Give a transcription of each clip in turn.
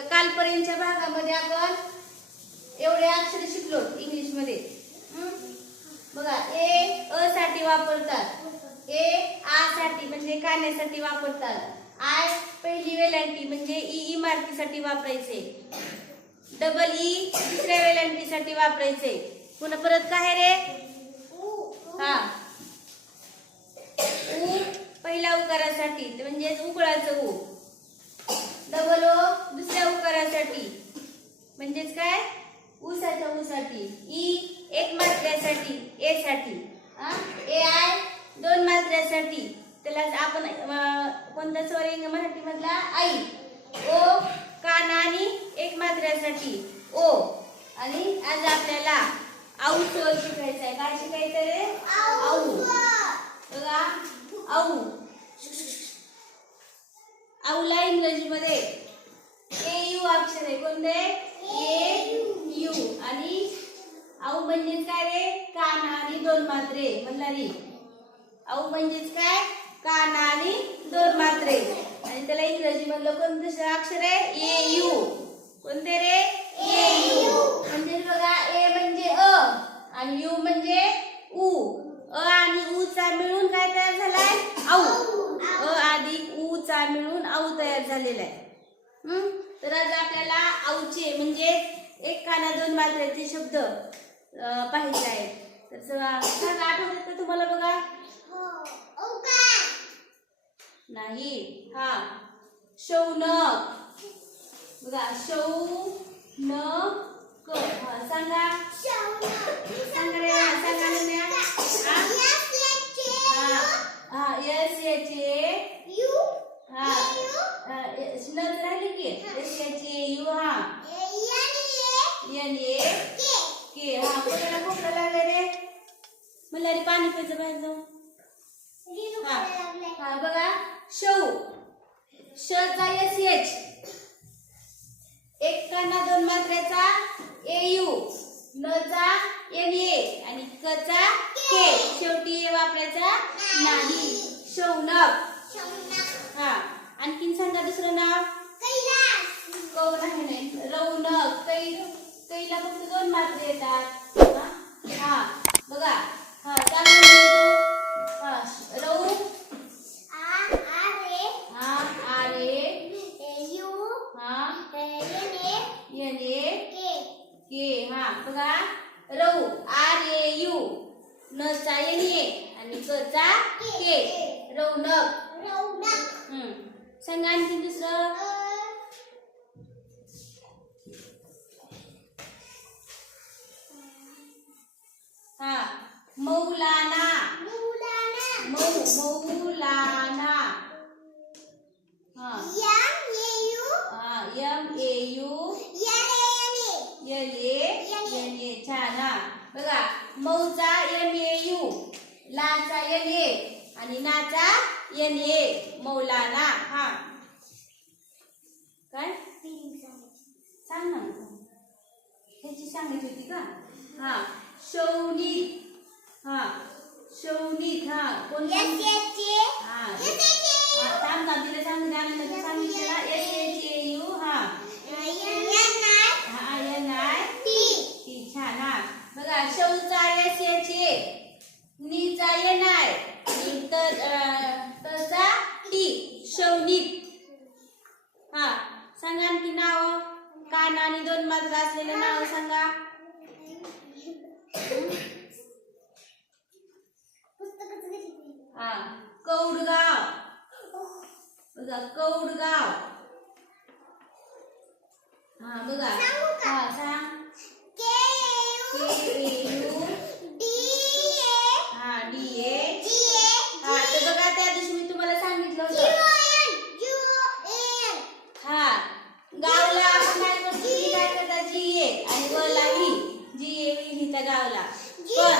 तर कालपर्यंतच्या भागामध्ये आपण एवढे अक्षर शिकलो इंग्लिशमध्ये बघा ए अ साठी वापरतात. ए आ साठी म्हणजे कान्यासाठी वापरतात. आय पहिली वेलांटी म्हणजे ई इमारतीसाठी वापरायचे. डबल ई दुसऱ्या वेलांटीसाठी वापरायचे. पुन्हा परत काय रे? हा. उ पहिल्या उकारासाठी ते म्हणजेच उकळाचं उ. डबल ओ दुसऱ्या उकारासाठी. म्हणजेच काय? ऊसाच्या ऊसाठी ई एक मात्र्यासाठी ए साठी? ए आय दोन मात्र्यासाठी. त्याला आपण कोणता स्वर आहे? मराठी मधला आई. ओ काना आणि एक मात्र्यासाठी. ओ. आणि आज आपल्याला आऊ स्वर शिकायचा आहे. काय शिकायचं रे? आऊ. बघा. आऊ. आऊला इंग्रजीमध्ये. ए यू अक्षर आहे. कोणते? A U. आणि आऊ म्हणजेच काय रे? काना आणि दोन मात्रे. म्हणणारी. रे आऊ म्हणजेच काय? काना आणि दोन मात्रे. आणि त्याला इंग्रजी म्हणलं कोणतं दुसरं अक्षर आहे? ए यू कोणते रे ए यू म्हणजे बघा ए म्हणजे अ आणि यू म्हणजे उ अ आणि उ चा मिळून काय तयार झालाय आऊ अ अधिक उ चा मिळून आऊ तयार झालेला आहे हम्म? तर आज आपल्याला आऊचे म्हणजे एक काना दोन मात्र्याचे शब्द अं, पाहायचे आहेत. तर स- सांगा आठवतात का तुम्हाला बघा? नाही हा शौनक. बघा शौनक हा सांगा सांगा रे हा, सांगा अनन्या. हा हा यस याचे हा हा, यस, नच राहिली की यस याचे यू हा ए के. हा कोणाला खोकला लागला रे? मला रे पाणी प्यायचं बाहेर जाऊन हा. बघा. शौ श चा एस एच एक काना दोन मात्र्याचा ए यू न चा एन ए आणि क चा के. शेवटी ए वापरायचा नाही. शौनक हा. आणखीन सांगा दुसरं नाव. कौ नाही नाही रौनक. कै कैला फक्त दोन मात्रे येतात हा? हा. बघा. हा चांगलं तू हा रौ हा आरे हा. N A. के. हा बघा. रौ आर ए यू. न चा एन ए. आणि क चा के. रौनक. हम्म. सांगा आणखीन दुसरं. मौलाना मौ मौलाना हा हा M A U L A N A छान हा बघा मौचा एम ए यू लाचा एन ए आणि नाचा एन ए मौलाना हा काय सांग ना ह्याची सांगायची होती का हा शौनित हा. शौनित हा. कोण हा. हा, थांब तिला सांग त्यानंतर सांगितलं एस एच ए यू हा एन आय टी छान हा बघा शौचा एस एच ए नीचा एन आय आणि त अं, तचा टी शौनित हा सांगा आणखी नाव कान आणि दोन मात्र असलेले नाव सांगा हा कौडगाव बघा कौडगाव हा बघा हा सांग के ए यू हा डी ए हा तर बघा त्या दिवशी मी तुम्हाला सांगितलं होतं हा गावला आपण काय करतो तुम्ही काय करता जी ए आणि वला ही जी ए लिहिता गावला पण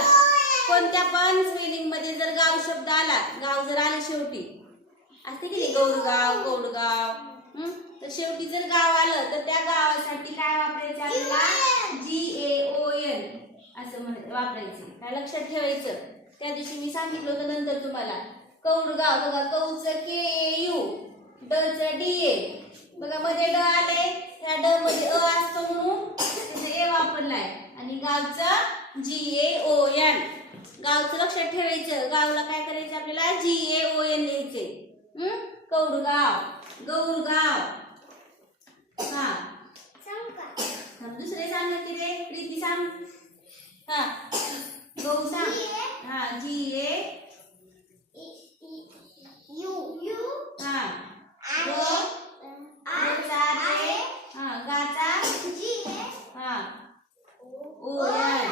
कोणत्या पण स्पेलिंगमध्ये जर गाव शब्द आला गाव जर आले शेवटी असते की नाही गौरगाव गौडगाव तर शेवटी जर गाव आलं तर त्या गावासाठी काय वापरायचं आपल्याला? जी ए ओ एन असं म्हण वापरायचं. काय लक्षात ठेवायचं? त्या दिवशी मी सांगितलं होतं नंतर तुम्हाला. कौडगाव बघा कौच के यू डचं डी ए. बघा मध्ये ड आले ह्या ड मध्ये अ असतो म्हणून त्याचं ए वापरलाय. आणि गावचं जी ए ओ एन गावचं लक्षात ठेवायचं. गावला काय करायचं आपल्याला? जी ए ओ एन लिहायचे हं? कौडगाव गौरगाव. हा. थांब, दुसरे सांग ना की रे प्रीती सांग. हा. गौ सांग. हा जी ए. हा. ग. हा गाचा. हा. ओ एन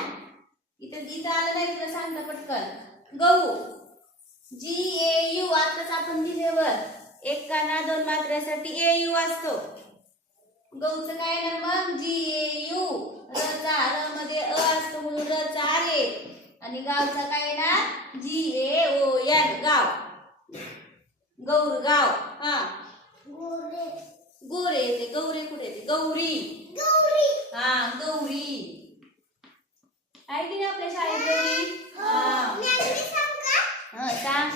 इथं इथं आलं नाही तुला सांगता पटकन. गहू. जी ए यू आताच आपण दिलेवर. एक काना दोन मात्र्यासाठी ए यू असतो गहूचं काय येणार मग? G A U. रचा र मध्ये अ असतो म्हणून रे आणि गावचा काय येणार जी ए ओ एन गाव. गौर गाव हा. गोरे. येते. गौरे कुठे येते? गौरी. हा गौरी. आहे की नाही आपल्या शाळेत गौरी? सांग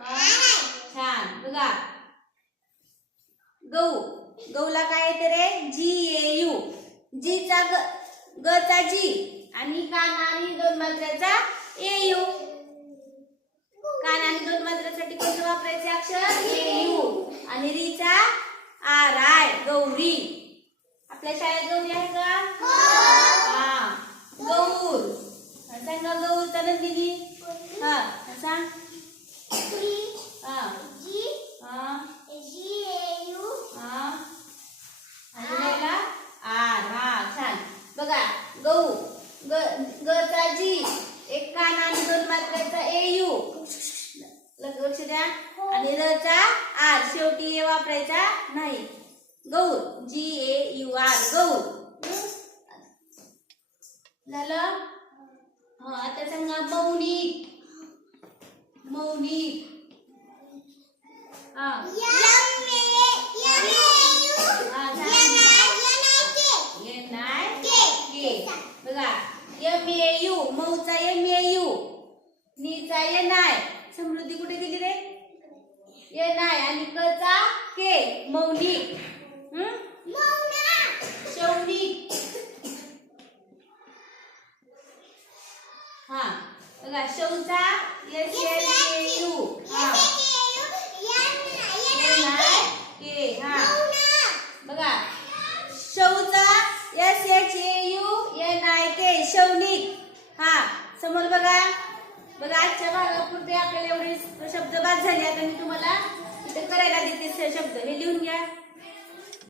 हा छान. बघा. गहू. गहूला काय येते रे? जी ए यू. जीचा ग चा जी. आणि कान आणि दोन मात्र्याचा ए यू. कान आणि दोन मात्र्यासाठी कोणतं वापरायचे अक्षर? A U. आणि रीचा आर आय. गौरी. आपल्या शाळेत गौरी आहे का हा गौर सांगा गौर तर दिली हा. सांग हा. हा. हा आणि लिहायला आर हा छान. बघा गहू ग गचा जी एक काना आणि दोन मात्र्याचा ए यू. लक्ष द्या. आणि रचा आर शेवटी ए वापरायचा नाही. गौर जी ए यू आर गौर झालं? हा आता सांगा मौनिक. मौनिक. बघा एम ए यू मऊचा एम ए यू नीचा एन आय समृद्धी कुठे गेली रे? एन आय आणि कचा के मौलिक हं? शौनिक हा बघा शौचा एस एल ए यू हा के हा बघा. शौचा S H A U N I K Shaunik. हा समोर बघा. बघा आजच्या भागापुरते आपल्याला एवढे शब्द बाद झाले. आता मी तुम्हाला इथे करायला देते स- शब्द. हे लिहून घ्या.